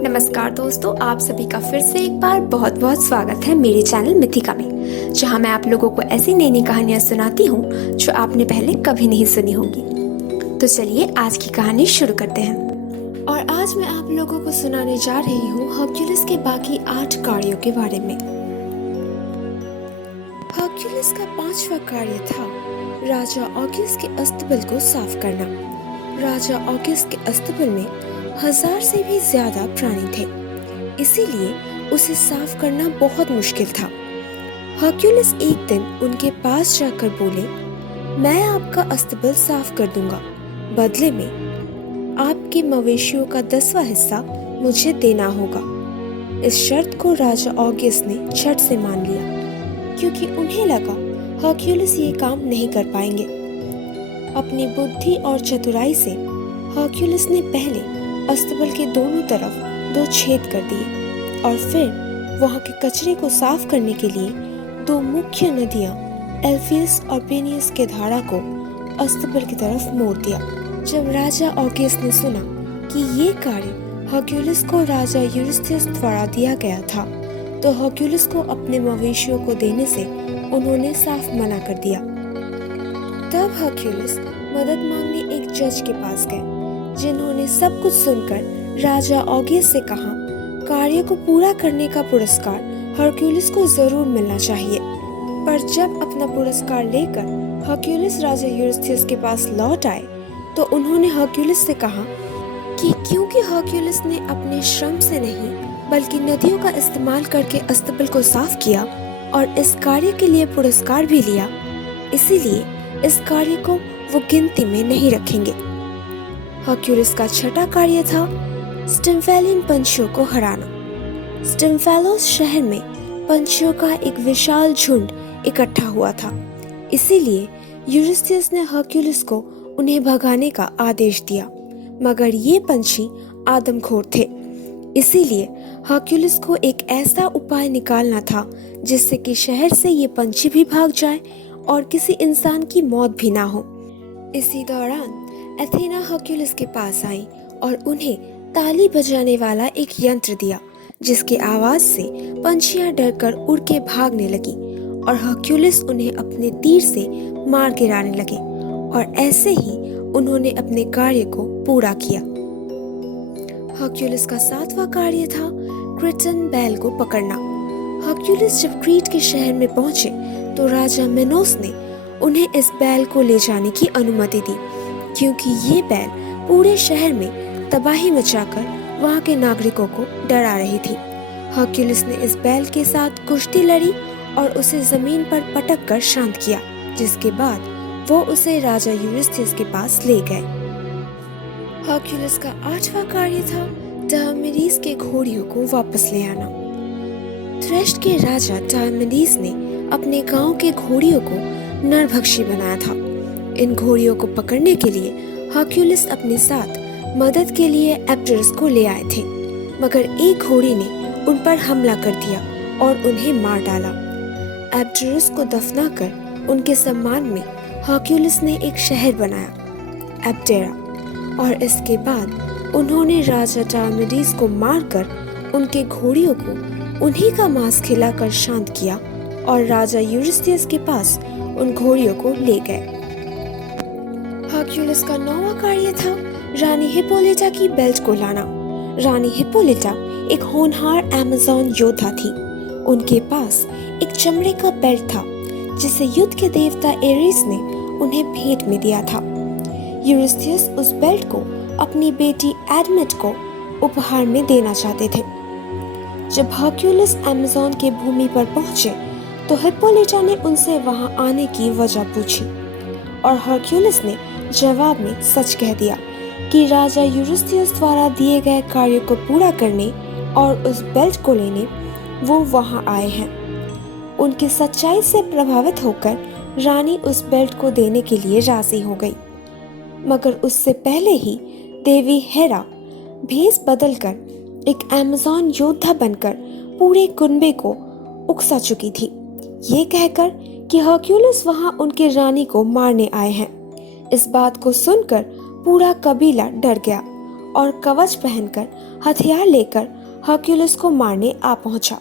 नमस्कार दोस्तों, आप सभी का फिर से एक बार बहुत बहुत स्वागत है मेरे चैनल मिथिका में, जहां मैं आप लोगों को ऐसी नई नई कहानियां सुनाती हूं जो आपने पहले कभी नहीं सुनी होंगी। तो चलिए आज की कहानी शुरू करते हैं। और आज मैं आप लोगों को सुनाने जा रही हूँ हर्क्यूलिस के बाकी 8 कार्यों के बारे में। हर्क्यूलिस का 5वां कार्य था राजा ऑगस्ट के अस्तबल को साफ करना। राजा ऑगस्ट के अस्तबल में 1000 से भी ज्यादा प्राणी थे, इसीलिए उसे साफ करना बहुत मुश्किल था। हर्क्यूलिस एक दिन उनके पास जाकर बोले, मैं आपका अस्तबल साफ कर दूंगा, बदले में आपके मवेशियों का 10वां हिस्सा मुझे देना होगा। इस शर्त को राजा ऑगस्ट ने झट से मान लिया, क्योंकि उन्हें लगा हर्क्यूलिस ये काम नहीं कर पाएंगे। अपनी बुद्धि और चतुराई से हर्क्यूलिस ने पहले अस्तबल के दोनों तरफ 2 छेद कर दिए और फिर वहां के कचरे को साफ करने के लिए 2 मुख्य नदियां एल्फियस और पेनियस के धारा को अस्तबल की तरफ मोड़ दिया। जब राजा ऑगस्ट ने सुना कि ये कार्य हर्क्यूलिस को राजा यूरिस्थियस द्वारा दिया गया था, तो हर्क्यूलिस को अपने मवेशियों को देने से उन्होंने साफ मना कर दिया। तब हर्क्यूलिस मदद मांगने एक जज के पास गए, जिन्होंने सब कुछ सुनकर राजा ऑगस्ट से कहा, कार्य को पूरा करने का पुरस्कार हर्क्यूलिस को जरूर मिलना चाहिए। पर जब अपना पुरस्कार लेकर हर्क्यूलिस राजा यूरिस्थियस के पास लौट आए, तो उन्होंने हर्क्यूलिस से कहा कि क्योंकि हर्क्यूलिस ने अपने श्रम से नहीं बल्कि नदियों का इस्तेमाल करके अस्तबल को साफ किया और इस कार्य के लिए पुरस्कार भी लिया, इसीलिए इस कार्य को वो गिनती में नहीं रखेंगे। हर्क्यूलिस का 6वां कार्य था स्टिम्फेलियन पंछियों को हराना। स्टिम्फेलोस शहर में पंछियों का एक विशाल झुंड इकट्ठा हुआ था, इसीलिए यूरिस्थियस ने हर्क्यूलिस को उन्हें भगाने का आदेश दिया, मगर ये पंछी आदमखोर थे, इसीलिए हर्क्यूलिस को एक ऐसा उपाय निकालना था जिससे कि शहर से ये पंछी भी भाग जाए और किसी इंसान की मौत भी ना हो। इसी दौरान एथेना हर्क्यूलिस के पास आई और उन्हें ताली बजाने वाला एक यंत्र दिया, जिसके आवाज से पंछियां डरकर उड़ के भागने लगी और हर्क्यूलिस उन्हें अपने तीर से मार गिराने लगे, और ऐसे ही उन्होंने अपने कार्य को पूरा किया। हर्क्यूलिस का 7वां कार्य था क्रेटन बैल को पकड़ना। हर्क्यूलिस जब क्रीट के शहर में पहुंचे, तो राजा मिनोस ने उन्हें इस बैल को ले जाने की अनुमति दी, क्योंकि ये बैल पूरे शहर में तबाही मचाकर वहां के नागरिकों को डरा रही थी। हर्क्यूलिस ने इस बैल के साथ कुश्ती लड़ी और उसे जमीन पर पटक कर शांत किया, जिसके बाद वो उसे राजा यूरिस्थियस के पास ले गए। हर्क्यूलिस का 8वां कार्य था डायोमेडिस के घोड़ियों को वापस ले आना। थ्रेस्ट के राजा डायोमेडिस ने अपने गांव के घोड़ियों को नरभक्षी बनाया था। इन घोड़ियों को पकड़ने के लिए हर्क्यूलिस अपने साथ मदद के लिए एब्डरस को ले आए थे, मगर एक घोड़ी ने उन पर हमला कर दिया और उन्हें मार डाला। एब्डरस को दफनाकर उनके सम्मान में हर्क्यूलिस ने एक शहर बनाया, एब्डेरा, और इसके बाद उन्होंने राजा डायोमेडिस को मारकर उनके घोड़ियों को उन्हीं का मांस खिलाकर शांत किया और राजा यूरिस्थियस के पास उन घोड़ियों को ले गए। हर्क्यूलिस का 9वां कार्य था रानी हिप्पोलिटा की बेल्ट को लाना। रानी हिप्पोलिटा एक होनहार अमेज़न योद्धा थी। उनके पास एक चमड़े का बेल्ट था, जिसे युद्ध के देवता एरिस ने उन्हें भेंट में दिया था। यूरिस्थियस उस बेल्ट को अपनी बेटी एडमेट को उपहार में देना चाहते थे। जब हर्क्यूलिस अमेज़न के भूमि पर पहुंचे, तो हिप्पोलिटा ने उनसे वहां आने की वजह पूछी, और हर्क्यूलिस ने जवाब में सच कह दिया कि राजा यूरिस्थियस द्वारा दिए गए कार्य को पूरा करने और उस बेल्ट को लेने वो वहां आए हैं। उनकी सच्चाई से प्रभावित होकर रानी उस बेल्ट को देने के लिए राजी हो गई, मगर उससे पहले ही देवी हेरा भेष बदलकर एक अमेज़न योद्धा बनकर पूरे कुनबे को उकसा चुकी थी, ये कहकर कि हर्क्यूलिस वहां उनके रानी को मारने आए हैं। इस बात को सुनकर पूरा कबीला डर गया और कवच पहनकर हथियार लेकर हर्क्यूलिस को मारने आ पहुंचा।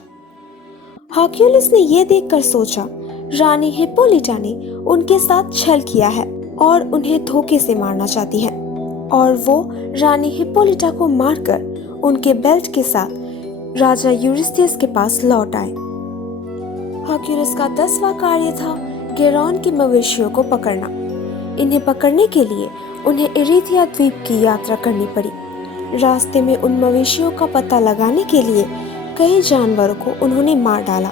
हर्क्यूलिस ने यह देखकर सोचा, रानी हिप्पोलिटा ने उनके साथ छल किया है और उन्हें धोखे से मारना चाहती है, और वो रानी हिप्पोलिटा को मारकर उनके बेल्ट के साथ राजा यूरिस्थियस के पास लौट आए। हर्क्यूलिस का 10वां कार्य था गेरॉन के मवेशियों को पकड़ना। इन्हें पकड़ने के लिए उन्हें इरीथिया द्वीप की यात्रा करनी पड़ी। रास्ते में उन मवेशियों का पता लगाने के लिए कई जानवरों को उन्होंने मार डाला।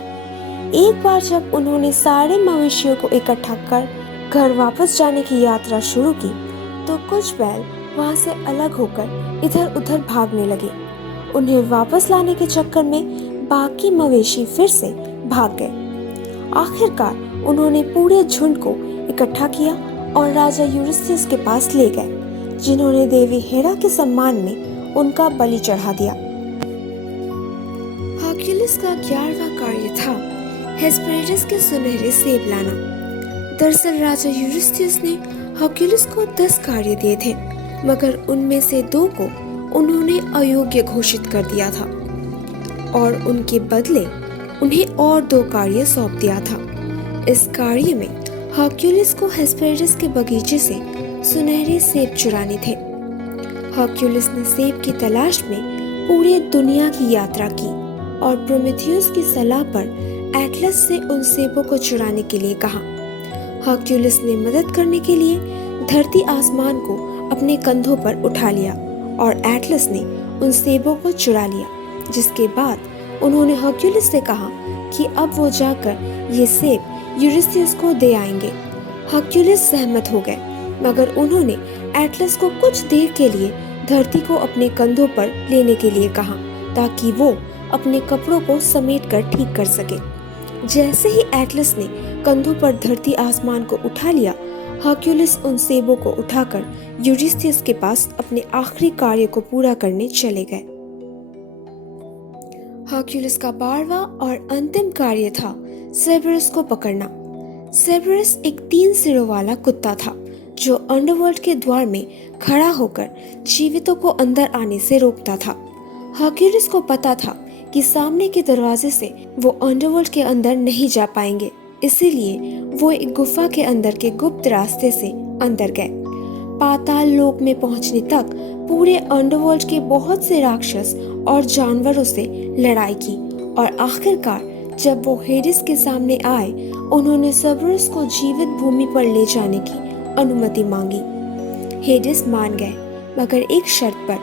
एक बार जब उन्होंने सारे मवेशियों को इकट्ठा कर घर वापस जाने की यात्रा शुरू की तो कुछ बैल वहां से अलग होकर इधर उधर भागने लगे। उन्हें वापस लाने के चक्कर में बाकी मवेशी फिर से भाग गए। आखिरकार उन्होंने पूरे झुंड को इकट्ठा किया और राजा यूरिस्थियस के पास ले गए, जिन्होंने देवी हेरा के सम्मान में उनका बलि चढ़ा दिया। हर्क्यूलिस का 11वां कार्य था हेस्पेरिडस के सुनहरे सेब लाना। दरअसल राजा यूरिस्थियस ने हर्क्यूलिस को 10 कार्य दिए थे, मगर उनमें से 2 को उन्होंने अयोग्य घोषित कर दिया था और उनके बदले उन्हें और 2 कार्य सौंप दिया था। इस कार्य में हर्क्यूलिस को हेस्पेरिडस के बगीचे से सुनहरे सेब चुराने थे। हर्क्यूलिस ने सेब की तलाश में पूरी दुनिया की यात्रा की और प्रोमेथियस की सलाह पर एटलस से उन सेबों को चुराने के लिए कहा। हर्क्यूलिस ने मदद करने के लिए धरती आसमान को अपने कंधों पर उठा लिया और एटलस ने उन सेबों को चुरा लिया, जिसके बाद उन्होंने हर्क्यूलिस से कहा कि अब वो जाकर ये सेब यूरिस्थियस को दे आएंगे। हर्क्यूलिस सहमत हो गए, मगर उन्होंने एटलस को कुछ देर के लिए धरती को अपने कंधों पर लेने के लिए कहा ताकि वो अपने कपड़ों को समेटकर ठीक कर सके। जैसे ही एटलस ने कंधों पर धरती आसमान को उठा लिया, हर्क्यूलिस उन सेबों को उठाकर यूरिस्थियस के पास अपने आखिरी कार्य को पूरा करने चले गए। हर्क्यूलिस का 12वां और अंतिम कार्य था सेबरस को पकड़ना। सेबरस एक 3 सिरों वाला कुत्ता था जो अंडरवर्ल्ड के द्वार में खड़ा होकर जीवितों को अंदर आने से रोकता था। हर्क्यूलिस को पता था कि सामने के दरवाजे से वो अंडरवर्ल्ड के अंदर नहीं जा पाएंगे, इसीलिए वो एक गुफा के अंदर के गुप्त रास्ते से अंदर गए। पाताल लोक में पहुंचने तक पूरे अंडरवर्ल्ड के बहुत से राक्षस और जानवरों से लड़ाई की और आखिरकार जब वो हेडिस के सामने आए, उन्होंने सेबरस को जीवित भूमि पर ले जाने की अनुमति मांगी। हेडिस मान गए, मगर एक शर्त पर,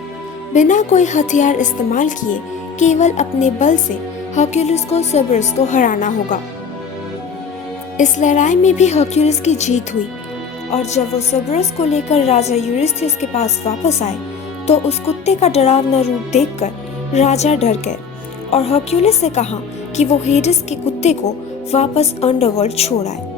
बिना कोई हथियार इस्तेमाल किए केवल अपने बल से हर्क्यूलिस को सेबरस को हराना होगा। इस लड़ाई में भी हर्क्यूलिस की जीत हुई और जब वो सेबरस को लेकर राजा यूरिस्थियस के पास वापस आए तो उस कुत्ते का डरावना रूप देखकर राजा डर गए और हर्क्यूलिस से कहा कि वो हेडिस के कुत्ते को वापस अंडरवर्ल्ड छोड़ आए।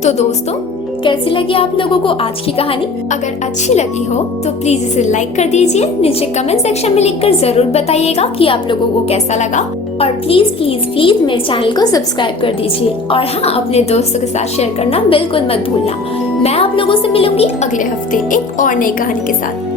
तो दोस्तों, कैसी लगी आप लोगों को आज की कहानी? अगर अच्छी लगी हो तो प्लीज इसे लाइक कर दीजिए। नीचे कमेंट सेक्शन में लिखकर जरूर बताइएगा कि आप लोगों को कैसा लगा और प्लीज प्लीज प्लीज मेरे चैनल को सब्सक्राइब कर दीजिए और हाँ, अपने दोस्तों के साथ शेयर करना बिल्कुल मत भूलना। मैं आप लोगों से मिलूंगी अगले हफ्ते एक और नई कहानी के साथ।